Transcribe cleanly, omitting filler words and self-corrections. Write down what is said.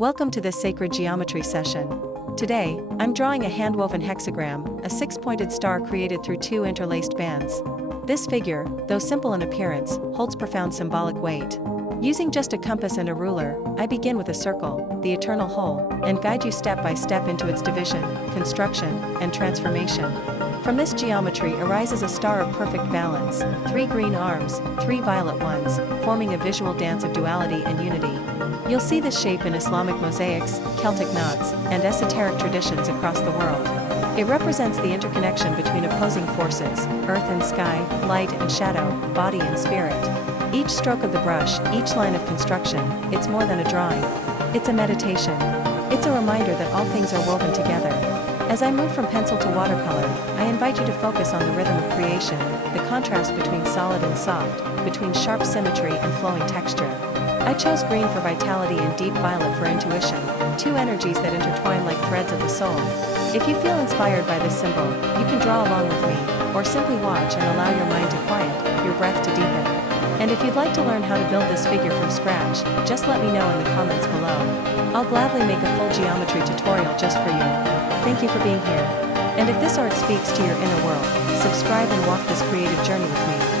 Welcome to this sacred geometry session. Today, I'm drawing a hand-woven hexagram, a six-pointed star created through two interlaced bands. This figure, though simple in appearance, holds profound symbolic weight. Using just a compass and a ruler, I begin with a circle, the eternal whole, and guide you step by step into its division, construction, and transformation. From this geometry arises a star of perfect balance, 3 green arms, 3 violet ones, forming a visual dance of duality and unity. You'll see this shape in Islamic mosaics, Celtic knots, and esoteric traditions across the world. It represents the interconnection between opposing forces, earth and sky, light and shadow, body and spirit. Each stroke of the brush, each line of construction, it's more than a drawing. It's a meditation. It's a reminder that all things are woven together. As I move from pencil to watercolor, I invite you to focus on the rhythm of creation, the contrast between solid and soft, between sharp symmetry and flowing texture. I chose green for vitality and deep violet for intuition, two energies that intertwine like threads of the soul. If you feel inspired by this symbol, you can draw along with me, or simply watch and allow your mind to quiet, your breath to deepen. And if you'd like to learn how to build this figure from scratch, just let me know in the comments below. I'll gladly make a full geometry tutorial just for you. Thank you for being here. And if this art speaks to your inner world, subscribe and walk this creative journey with me.